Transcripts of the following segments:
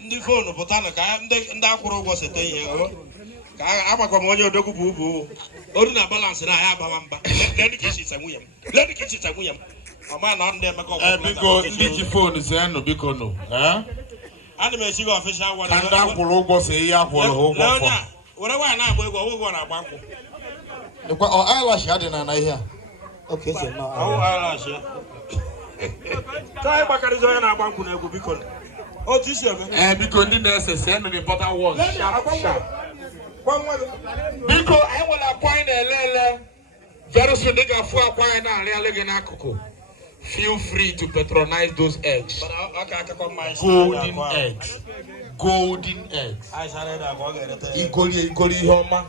Ndị phone pụta ka ndị akwụrụ ụgwọ sete ihe ka agbakọ m onye odogwu bụ ubu oru na balance na ya agbawa mba ledị ka isi nwunye m ọma na ndị emeka ọfọ biko ndị ji phone zenụ biko nụ ana m echi gị official one ka ndị akwụrụ ụgwọ si ihe akwụrụ ụgwọ fọ were nwaanyị na-agba egwu ụgwọ na-agba nkwụ eyelash adị na ihe a okay so now eyelash ka ịgbakarịzi onye na-agba nkwụ na egwu biko otu isi eme biko ndị na-ese senụ the important ones biko anyị nwere akwa anyị na-ele very soon dị ga-afụ akwa anyị na-arịalị gị n'akụkụ. Feel free to patronize those eggs. Golden eggs. Golden eggs. Ikoli ihe ọma.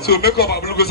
So make up a blue go